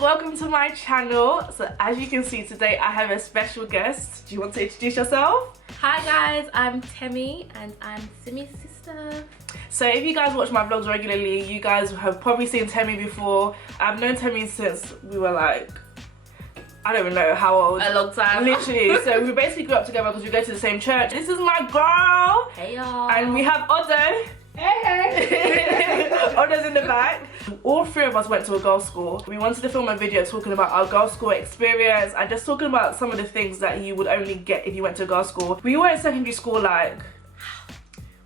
welcome to my channel. So as you can see today I have a special guest. Do you want to introduce yourself? Hi guys, I'm Temi and I'm Simi's sister. So if you guys watch my vlogs regularly, you guys have probably seen Temi before. I've known Temi since we were like, I don't even know how old. A long time. Literally. So we basically grew up together because we go to the same church. This is my girl. Hey y'all. And we have Odo. Hey. Odo's in the back. All three of us went to a girls' school. We wanted to film a video talking about our girls' school experience and just talking about some of the things that you would only get if you went to a girls' school. We were in secondary school like,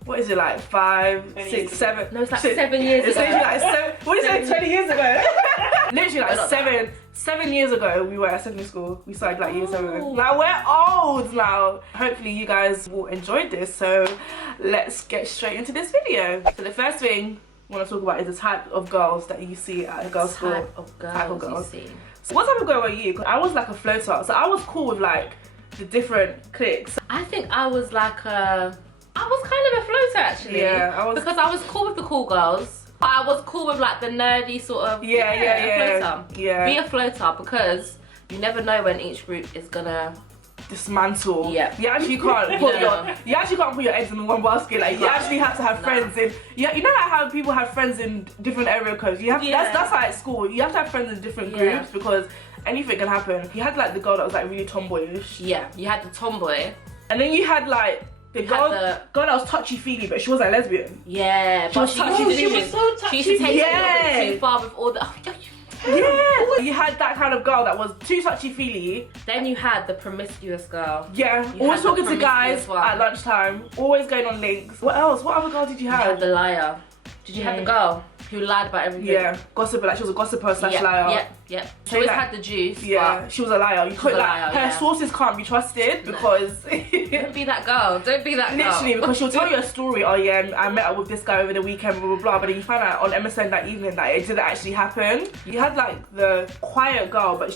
what is it, like 5, 6, 7? No, it's like 7 years ago. It's literally like 7, what is it, 20 years ago? Literally like 7 years ago we were at secondary school. We started like year 7. Now we're old now. Hopefully you guys will enjoy this, so let's get straight into this video. So the first thing I want to talk about is the type of girls that you see at a girls' school. Type of girls you see. So what type of girl were you? I was like a floater, so I was cool with like the different cliques. I think I was like I was kind of a floater actually. Yeah, I was. Because I was cool with the cool girls. But I was cool with like the nerdy sort of, yeah. floater. Yeah. Be a floater because you never know when each group is gonna dismantle. Yeah. You actually can't put your eggs in one basket. Like you actually have to have friends in. Yeah, you know like how people have friends in different area codes. You have that's how at school. You have to have friends in different groups because anything can happen. You had like the girl that was like really tomboyish. Yeah, you had the tomboy. And then you had like the girl that was touchy-feely, but she wasn't a lesbian. Yeah, she was so touchy. She used to take it too far with all the. Yeah, you had that kind of girl that was too touchy-feely. Then you had the promiscuous girl. Yeah, always talking to guys at lunchtime, always going on links. What else? What other girl did you have? You had the liar. Did you have the girl who lied about everything? Yeah, gossiper, like she was a gossiper slash liar. Yep. She always had the juice. Yeah, she was a liar. You couldn't like her sources can't be trusted because don't be that girl. Don't be that girl. Literally, because she'll tell you a story. Oh yeah, I met up with this guy over the weekend, blah blah blah. But then you find out on MSN that evening that it didn't actually happen. You had like the quiet girl, but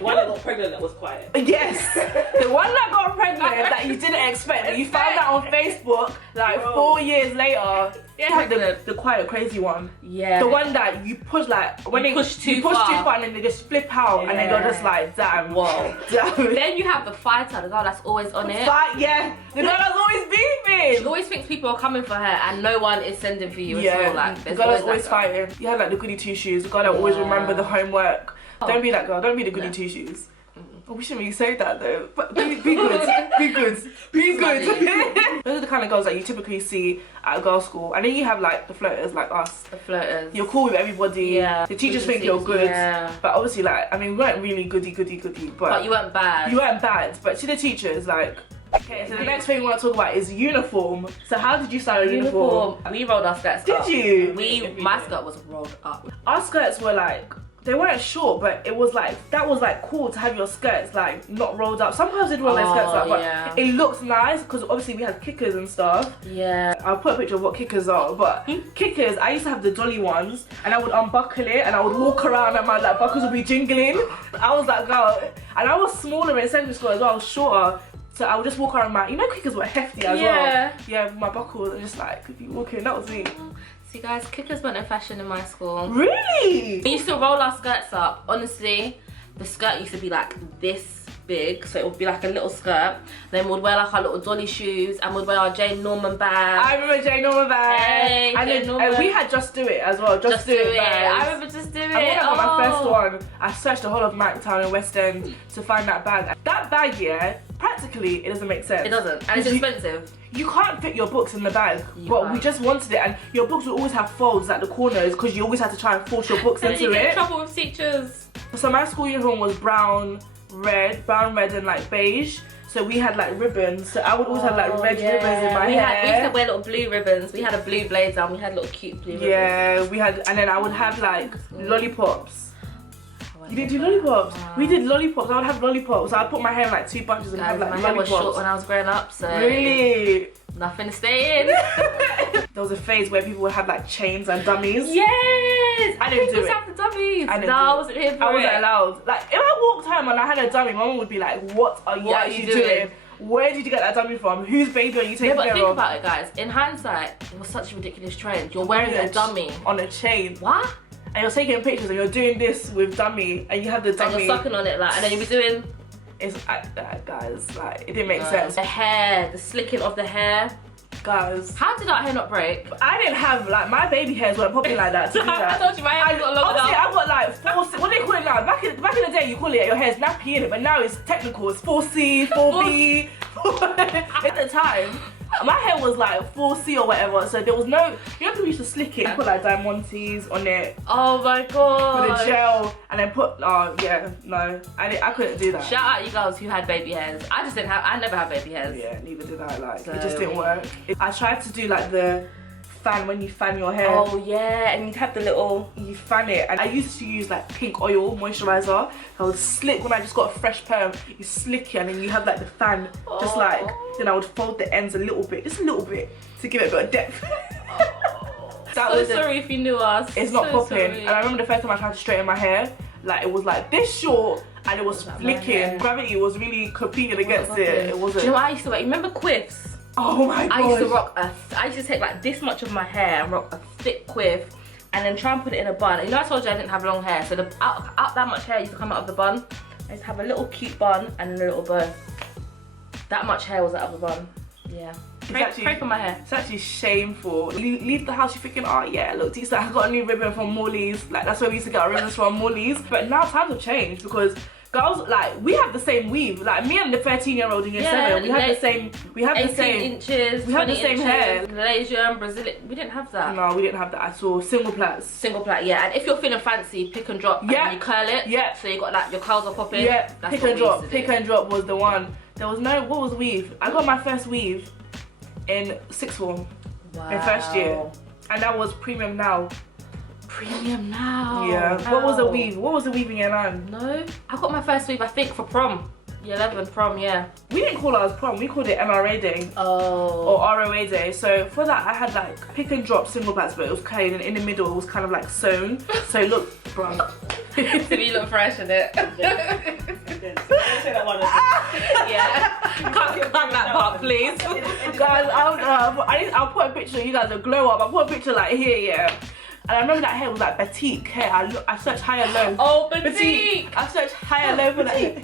one that got pregnant that was quiet. Yes, the one that got pregnant that you didn't expect. That you found out on Facebook like 4 years later. Yeah, you had the quiet crazy one. Yeah. The one that you push like when you push too far and then they just flip out and then you're just like, damn. Whoa. Damn. Then you have the fighter, the girl that's always on it. Yeah. The girl that's always beefing. She always thinks people are coming for her and no one is sending for you yeah. at all. Like, the girl that's always fighting. You had like the goody two shoes. The girl that always remember the homework. Don't be that girl. Don't be the goody two shoes. Oh, we shouldn't really say that though. But be good. Be good. Be good. Those are the kind of girls that you typically see at a girls' school. And then you have like the floaters like us. The floaters. You're cool with everybody. Yeah. The teachers think you're good. Yeah. But obviously like, I mean, we weren't really goody. But you weren't bad. You weren't bad. But to the teachers, like, okay, so the next thing we want to talk about is uniform. So how did you style a uniform? We rolled our skirts up. Did you? My skirt was rolled up. Our skirts were like, they weren't short, but it was like, that was like cool to have your skirts like not rolled up. Sometimes they'd roll their skirts up, but it looks nice because obviously we had kickers and stuff. Yeah. I'll put a picture of what kickers are, but kickers, I used to have the dolly ones and I would unbuckle it and I would walk around and my like buckles would be jingling. I was that girl. And I was smaller in secondary school as well, I was shorter. So I would just walk around my, you know, kickers were hefty as well. Yeah, with my buckles and just like, could be walking, that was me. See guys, kickers weren't in fashion in my school. Really? We used to roll our skirts up. Honestly, the skirt used to be like this big, so it would be like a little skirt. Then we'd wear like our little dolly shoes and we'd wear our Jane Norman bag. I remember Jane Norman bag. Hey, and we had Just Do It as well. Just Do It bags. I remember Just Do It. And when I got my first one, I searched the whole of Mantown and West End to find that bag. That bag, yeah, practically it doesn't make sense. It doesn't, and it's expensive. You can't fit your books in the bag, but we just wanted it, and your books would always have folds at the corners because you always had to try and force your books into you get it. in trouble with teachers. So my school uniform was brown, red, and like beige. So we had like ribbons. So I would always have like red ribbons in my hair. We used to wear little blue ribbons. We had a blue blazer and we had little cute blue ribbons. Yeah, we had, and then I would have like lollipops. You didn't do lollipops? We did lollipops. I would have lollipops. I'd put my hair in like 2 bunches and have like my lollipops. hair was short when I was growing up, so really nothing to stay in. There was a phase where people would have like chains and dummies. Yes! I didn't do it. Have the dummies. I wasn't here for it. I wasn't allowed. Like if I walked home and I had a dummy, my mom would be like, "What are you actually doing? Where did you get that dummy from? Whose baby are you taking care of?" But think about it, guys. In hindsight, it was such a ridiculous trend. You're wearing a dummy on a chain. What? and you're taking pictures and you're doing this with dummy and you have the And dummy. you're sucking on it, like, and then you'll be doing. It's guys, like it didn't make sense. The hair, the slicking of the hair. Guys, How did that hair not break? I didn't have like my baby hairs weren't popping like that. To do that. I told you my hair got long Obviously, enough. I've got like 4C. What do they call it now? Back in the day, you call it your hair's nappy in it, but now it's technical. It's 4C, 4B. At the time, my hair was like 4C or whatever, so there was no. You know, people used to slick it, put like diamantes on it Oh my god. with a gel, and then put. Oh yeah, no, I couldn't do that. Shout out you girls who had baby hairs. I just didn't have. I never had baby hairs. Yeah, neither did I. Like So- it just didn't work. I tried to do like the fan when you fan your hair. Oh yeah, and you'd have the little. You fan it, and I used to use like pink oil moisturizer. I would slick when I just got a fresh perm. You slick it, and then you have like the fan, just like. Then I would fold the ends a little bit, just a little bit, to give it a bit of depth. That So was sorry if you knew us. It's not So popping. sorry. And I remember the first time I tried to straighten my hair, like it was like this short, and it was Like my flicking. hair. Gravity was really competing against it. It Do wasn't. you know what I used to like? Remember quiffs? Oh my god. I used to rock I used to take like this much of my hair and rock a thick quiff and then try and put it in a bun. You know I told you I didn't have long hair, so out that much hair used to come out of the bun. I used to have a little cute bun and then a little bow. That much hair was out of the bun. Yeah. Pray for my hair. It's actually shameful. Leave the house, you're thinking, oh yeah, look, decent. I got a new ribbon from Morley's. Like that's where we used to get our ribbons from, Morley's. But now times have changed because girls, like, we have the same weave. Like me and the 13-year-old in year 7, we have the same. We have 18 the same. inches. We have the 20 same inches, hair. Malaysian, Brazilian. We didn't have that. No, we didn't have that at all. Single plaits. Single plait, yeah. And if you're feeling fancy, pick and drop. Yeah. And you curl it. Yeah. So you got like your curls are popping. Yeah, That's pick what and we drop. used to Pick do. and drop was the one. There was no, what was weave? I got my first weave in sixth form, in first year. And that was premium now. Premium now. Yeah. What was the weave? What was the weave in year 9? No. I got my first weave, I think, for prom. Year 11 prom, yeah. We didn't call ours prom, we called it MRA day. Oh. Or ROA day. So for that I had like pick and drop single plaits, but it was kind of in the middle, it was kind of like sewn. So it looked bro. Did you look fresh in it? Say that one. Yeah. Can't that part, please. Guys, I'll put a picture of you guys, a glow up. I'll put a picture like here, yeah. And I remember that hair was like batik hair. I searched high and low. Oh, batik. I searched high and low for that.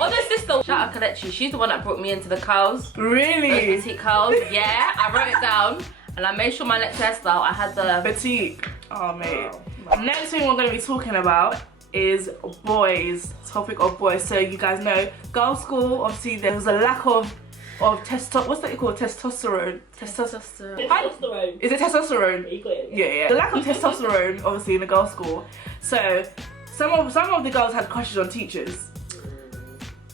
Honest sister, shout out Kalechi. She's the one that brought me into the curls. Really? Those batik curls. Yeah, I wrote it down and I made sure my next hairstyle I had the Batik. Oh mate. Next thing we're going to be talking about is boys. Topic of boys. So you guys know, girls' school. Obviously, there was a lack of what's that called? Testosterone. testosterone. Is it testosterone? You got it. Yeah. The lack of testosterone, obviously, in a girls' school. So some of the girls had crushes on teachers.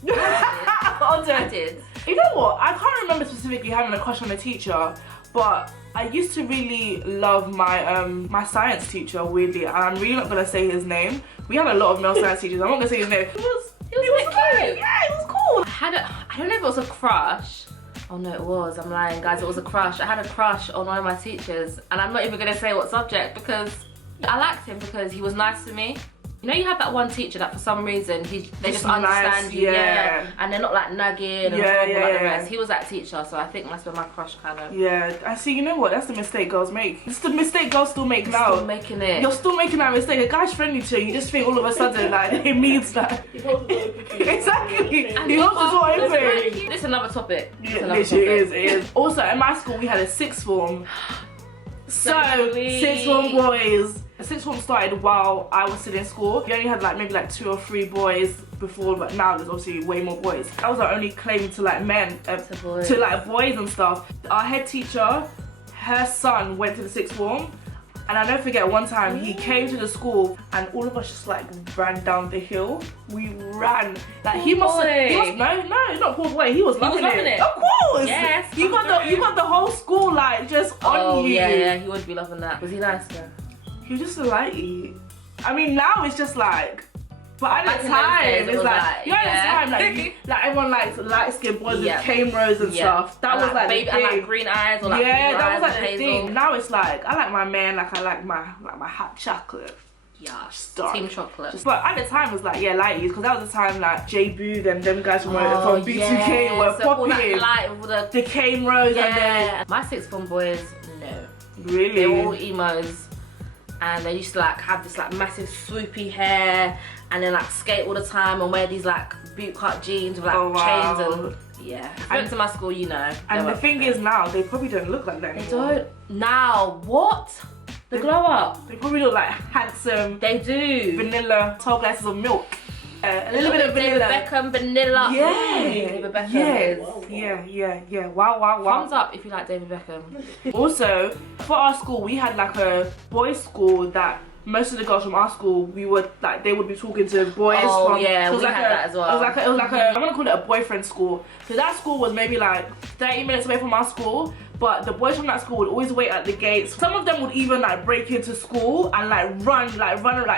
I did. You know what? I can't remember specifically having a crush on a teacher, but I used to really love my my science teacher, weirdly, and I'm really not gonna say his name. We had a lot of male science teachers. I'm not gonna say his name. He was cute. Yeah, it was cool. I don't know if it was a crush. Oh no, it was. I'm lying, guys. It was a crush. I had a crush on one of my teachers, and I'm not even gonna say what subject because I liked him because he was nice to me. You know, you have that one teacher that for some reason they just understand nice, you, yeah. and they're not like nagging and horrible like the rest. He was that teacher, so I think that's where my crush kind of. Yeah, I see. You know what? That's the mistake girls make. It's the mistake girls still make now. Still making it. You're still making that mistake. A guy's friendly to you, you just think all of a sudden like it means that. Exactly. And He hopes it's all that's open. very cute. This is another topic. This is Yeah, another literally topic. it is. Also, in my school we had a sixth form. So, sweet. sixth form boys. Sixth form started while I was still in school. We only had like maybe like 2 or 3 boys before, but now there's obviously way more boys. That was our only claim to like men, boys. to like boys and stuff. Our head teacher, her son went to the sixth form. And I never forget one time he came to the school and all of us just like ran down the hill. We ran. Like he must no, not poor boy. He was loving it. Of course. Yes. You got the whole school like just on you. Yeah, he would be loving that. Was he nice though? He was just a lighty. I mean now it's just like, but at Back the in those time days, it it's was like, like, you know, at yeah. the time like everyone likes light skinned boys Yeah. with cane rows and stuff. That And was like baby, the and thing. like green eyes or like Yeah, blue that eyes was like and the hazel. thing. Now it's like I like my man, like I like my hot chocolate. Yeah, Dark. team chocolate. But at the time it was like, yeah, lighties, because that was the time like J Boo and them guys from B2K were so all that popping. light with The cane rows and then yeah. My sixth form boys, no. really. They were all emos. and they used to like have this like massive swoopy hair and then like skate all the time and wear these like boot cut jeans with like chains and yeah. If you went to my school, you know. And the thing is now, they probably don't look like that anymore. They don't. Now, what? The glow up. They probably look like handsome. They do. Vanilla, 12 glasses of milk. A little bit of vanilla. David Beckham, vanilla. Yeah. David Beckham is. Yeah. Wow. Thumbs up if you like David Beckham. Also, for our school, we had like a boys' school that most of the girls from our school, we would like, they would be talking to boys. Oh from, yeah, it was we like had that as well. It was like a, I'm gonna call it a boyfriend school. So that school was maybe like 30 minutes away from our school. But the boys from that school would always wait at the gates. Some of them would even like break into school and like run,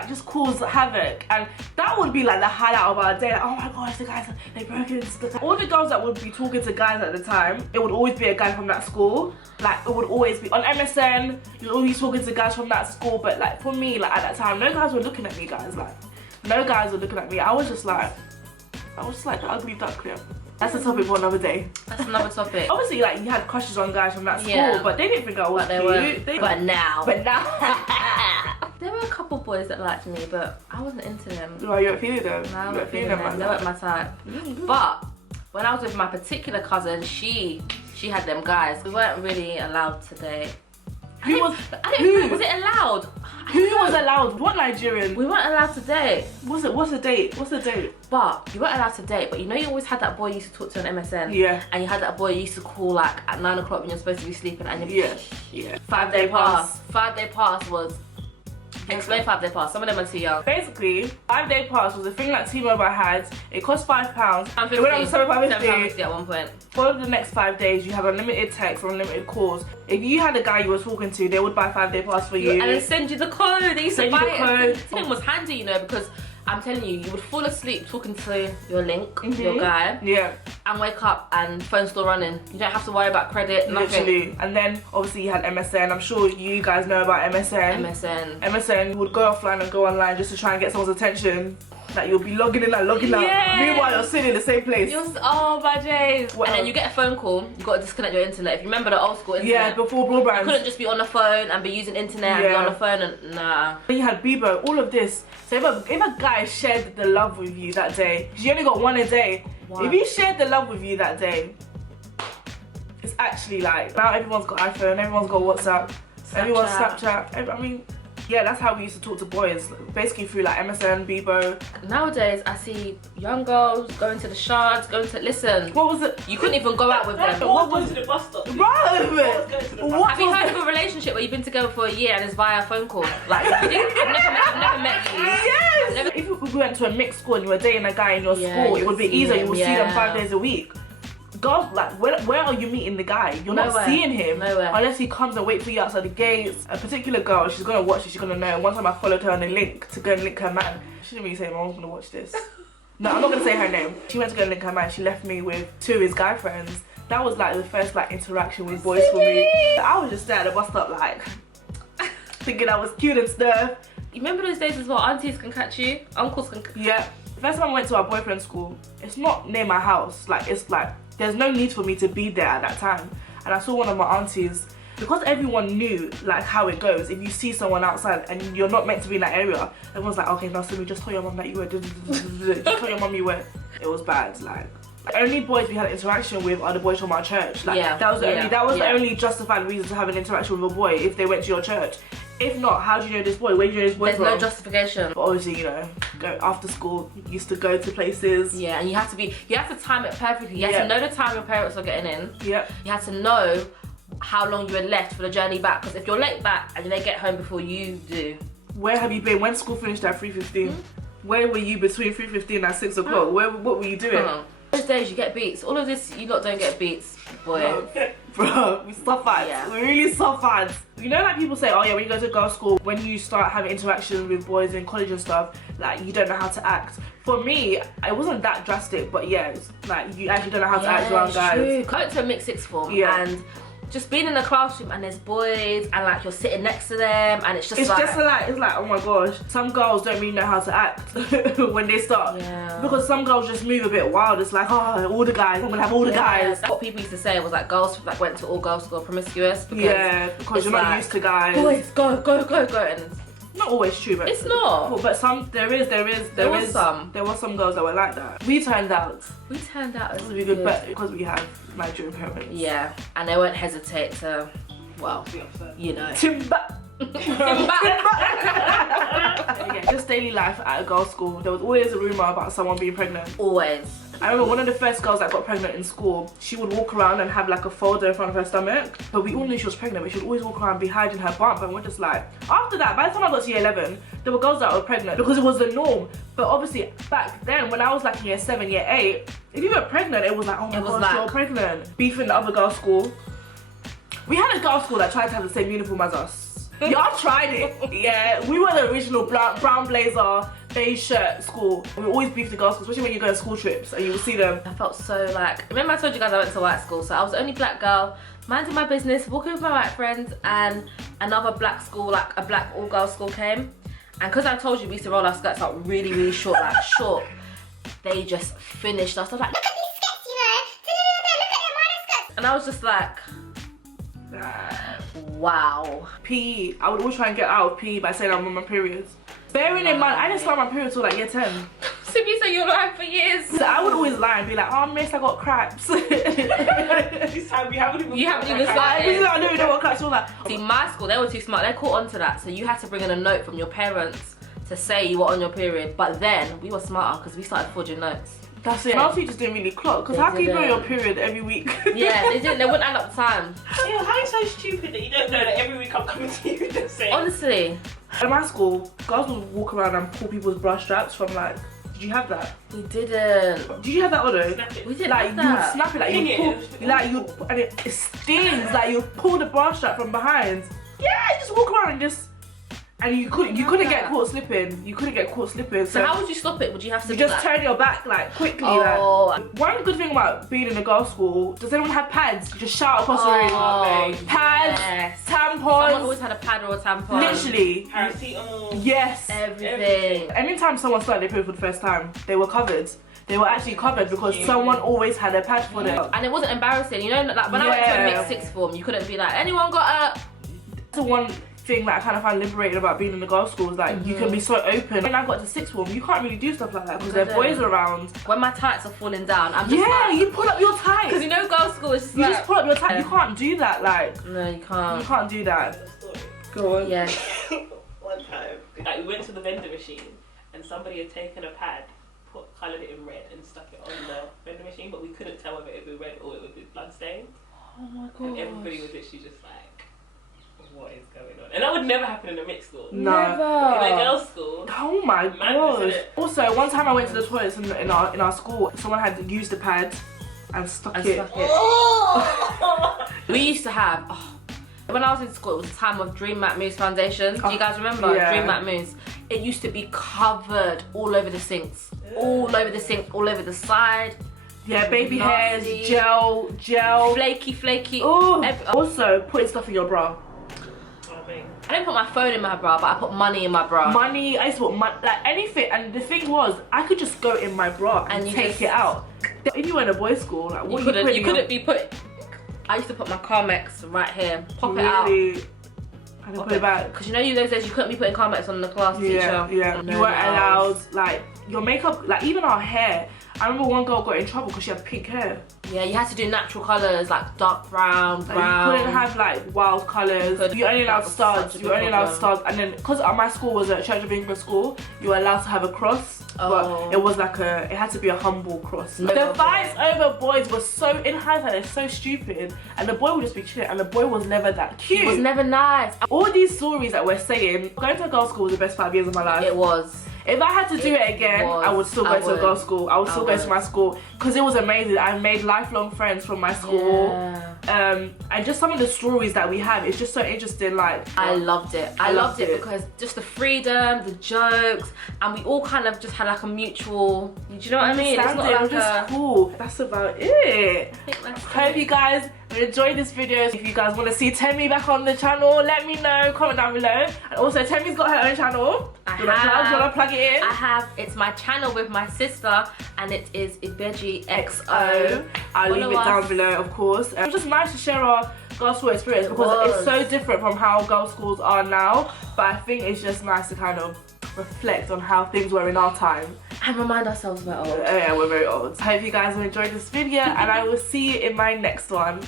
just cause havoc. And that would be like the highlight of our day. Like, oh my gosh, the guys, they broke into the... All the girls that would be talking to guys at the time, it would always be a guy from that school. Like, it would always be on MSN, you're always talking to guys from that school. But like, for me, like at that time, no guys were looking at me, guys. Like, no guys were looking at me. I was just like the ugly duckling. That's a topic for another day. That's another topic. Obviously, like, you had crushes on guys from that school, but they didn't think I was cute. But now. There were a couple boys that liked me, but I wasn't into them. Well, you weren't feeling them. No, I wasn't feeling them. They weren't my type. But when I was with my particular cousin, she had them guys. We weren't really allowed to date. Was it allowed? Who was allowed? What Nigerian? We weren't allowed to date. What's the date? But you weren't allowed to date, but you know you always had that boy you used to talk to on MSN? Yeah. And you had that boy you used to call like at 9 o'clock when you're supposed to be sleeping and you... Yeah. 5 day pass. 5 day pass was... Explain 5 day pass. Some of them are too young. Basically, 5 day pass was a thing that T-Mobile had. It cost £5. It went up to £7.50 at one point. For the next 5 days, you have unlimited text or unlimited calls. If you had a guy you were talking to, they would buy 5 day pass for you. And then send you the code. They used to buy the code. it. The thing was handy, you know, because I'm telling you, you would fall asleep talking to your link, your guy. Yeah. And wake up and phone's still running. You don't have to worry about credit, nothing. Literally. And then obviously you had MSN. I'm sure you guys know about MSN. MSN would go offline and go online just to try and get someone's attention. Like you'll be logging in and logging out. Meanwhile you're sitting in the same place. Oh my days. And then you get a phone call, you got to disconnect your internet. If you remember the old school internet. Yeah, before broadband. You couldn't just be on the phone and be using internet and be on the phone and nah. Then you had Bebo, all of this. So if a guy shared the love with you that day, you only got one a day. Wow. If he shared the love with you that day, it's actually like, now everyone's got iPhone, everyone's got WhatsApp, everyone's Snapchat. I mean, yeah, that's how we used to talk to boys, basically through like MSN, Bebo. Nowadays, I see young girls going to the shards, listen. What was it? You couldn't even go out with them. What was to the bus stop? Bro! Have you heard of a relationship where you've been together for a year and it's via phone call? Like, I've never met you. Yes! If we went to a mixed school and you were dating a guy in your school, it would be easier. You would see them 5 days a week. Girls, like, where are you meeting the guy? You're not seeing him unless he comes and waits for you outside the gates. A particular girl, she's gonna watch it, she's gonna know. One time I followed her on a link to go and link her man. She didn't really say, Mom's gonna watch this. No, I'm not gonna say her name. She went to go and link her man. She left me with 2 of his guy friends. That was like the first like interaction with boys for me. I was just there at the bus stop like, thinking I was cute and stuff. You remember those days as well? Aunties can catch you, uncles can. Yeah. First time I went to our boyfriend school, it's not near my house. Like, it's like, there's no need for me to be there at that time. And I saw one of my aunties, because everyone knew like how it goes. If you see someone outside and you're not meant to be in that area, everyone's like, okay, now Simi, just tell your mum that you were, just tell your mum you were. It was bad, like. The only boys we had interaction with are the boys from our church. Like, that was the only justified reason to have an interaction with a boy if they went to your church. If not, how do you know this boy? Where do you know this boy There's from? no justification. But obviously, you know, go after school, used to go to places. Yeah, and you have to time it perfectly. You have to know the time your parents are getting in. Yeah. You have to know how long you were left for the journey back. Because if you're late back and they get home before you do. Where have you been? When school finished at 3:15? Where were you between 3:15 and 6 o'clock? What were you doing? Those days you get beats. All of this, you lot don't get beats, boy. Bro, we suffered. Yeah. We really suffered. You know, like people say, oh yeah, when you go to girls' school, when you start having interactions with boys in college and stuff, like you don't know how to act. For me, it wasn't that drastic, but yeah, it's like you actually don't know how to act around guys. True. I went to a mixed sixth form and just being in the classroom and there's boys and like you're sitting next to them and it's like it's like oh my gosh, some girls don't really know how to act when they start, because some girls just move a bit wild. It's like, oh, all the guys, I'm gonna have all the guys. What people used to say was like girls like went to all girls school promiscuous because because you're not used to guys. Boys, go and Not always true, but It's not. But some there was some girls that were like that. We turned out as really good, but because we have Nigerian parents. Yeah, and they won't hesitate to, well, you know. Timba. Yeah, just daily life at a girls' school. There was always a rumor about someone being pregnant. Always. I remember one of the first girls that got pregnant in school, she would walk around and have like a folder in front of her stomach. But we all knew she was pregnant, but she would always walk around and be hiding her bump. And we're just like, after that, by the time I got to year 11, there were girls that were pregnant because it was the norm. But obviously back then, when I was like in year 7, year 8, if you were pregnant, it was like, oh my gosh, you're pregnant. Beefing the other girls' school. We had a girls' school that tried to have the same uniform as us. Y'all tried it. Yeah, we were the original brown blazer, beige shirt school. We always beef the girls' school, especially when you go on school trips and you will see them. I felt so like, remember I told you guys I went to white school, so I was the only black girl, minding my business, walking with my white friends, and another black school, like a black all-girls school came. And because I told you we used to roll our skirts out really, really short, like short, they just finished us. I was like, look at these skirts, you know, look at your skirts. And I was just like, wow. PE, I would always try and get out of PE by saying I'm on my periods. Bearing in mind, I didn't start my period till like year 10. So you said you were lying for years. So I would always lie and be like, oh miss, I got craps. This time you haven't even started. I don't even know what craps was like. See, my school, they were too smart. They caught on to that. So you had to bring in a note from your parents to say you were on your period. But then we were smarter because we started forging notes. That's it. Our teachers didn't really clock, because how can you know your period every week? Yeah, they didn't. They wouldn't add up time. Yeah, how are you so stupid that you don't know that every week I'm coming to you the same? Honestly. In my school, girls would walk around and pull people's bra straps from like, did you have that? We didn't. Did you have that, Odo? We didn't like, have that. You would snap it, like you pull, like you, and it stings, like you pull the bra strap from behind. Yeah, you just walk around and just, and you couldn't get caught slipping. You couldn't get caught slipping. So how would you stop it? Would you have to? You just turn your back like quickly. Oh. Like. One good thing about being in a girls' school, does anyone have pads? You just shout across the room. Pads, yes. tampons. Someone always had a pad or a tampon. Literally. Paracetamol. Yes. Everything. Anytime someone started their period for the first time, they were covered. They were actually covered because someone always had a pad for them. And it wasn't embarrassing, you know. Like when I went to a mixed sixth form, you couldn't be like, anyone got a. That's the one thing that I kind of find liberating about being in the girls' school is like you can be so open. When I got to sixth form, you can't really do stuff like that because there are boys around. When my tights are falling down, I'm just like, you pull up your tights. because you know girls' school is just You like, just pull up your tights. You can't do that. Like no, you can't. you can't do that. Go on. Yeah. One time, like, we went to the vending machine and somebody had taken a pad, coloured it in red and stuck it on the vending machine, but we couldn't tell whether it would be red or it would be blood stained. Oh my god. And everybody was literally just like, what is going on? And that would never happen in a mixed school. No. In a girls' school. Oh my Madness, gosh. Also, one time I went to the toilets in our school, someone had used the pad and stuck it. Oh. We used to have, when I was in school, it was the time of Dream Matte Mousse foundation. Do you guys remember Dream Matte Mousse? It used to be covered all over the sinks. All over the sink, all over the side. Yeah, baby Nasty. hairs, gel. Flaky. Oh. Also, putting stuff in your bra. I didn't put my phone in my bra, but I put money in my bra. Money, I used to put money, like anything. And the thing was, I could just go in my bra and you take just, it out. If you were in a boys' school, like what you couldn't be put. I used to put my Carmex right here, pop it out. And put it back. Because you know those days you couldn't be putting Carmex on the class teacher. Yeah. You weren't allowed, like, your makeup, like even our hair. I remember one girl got in trouble because she had pink hair. Yeah, you had to do natural colours like dark brown, Like, you couldn't have like wild colours. You only allowed studs. You only allowed studs. And then because my school was a Church of England school, you were allowed to have a cross. But it was like it had to be a humble cross. No. The fights over boys was so, in hindsight, they're so stupid. And the boy would just be chilling, and the boy was never that cute. It was never nice. All these stories that we're saying, going to a girls' school was the best 5 years of my life. It was. If I had to do it again, I would still go to a girls' school. I would still go to my school because it was amazing. I made lifelong friends from my school. Yeah. And just some of the stories that we have, it's just so interesting. Like, I loved it. I loved it because just the freedom, the jokes, and we all kind of just had like a mutual. Do you know what I mean? It's not like just cool. That's about it. Hope you guys enjoyed this video. If you guys want to see Temi back on the channel, let me know. Comment down below. And also, Temi's got her own channel. Do you want to plug it in? I have. It's my channel with my sister, and it is Ibeji XO. I'll leave it down below, of course. It's just nice to share our girls' school experience because it's so different from how girls' schools are now. But I think it's just nice to kind of reflect on how things were in our time. And remind ourselves we're old. Yeah, we're very old. I hope you guys have enjoyed this video and I will see you in my next one.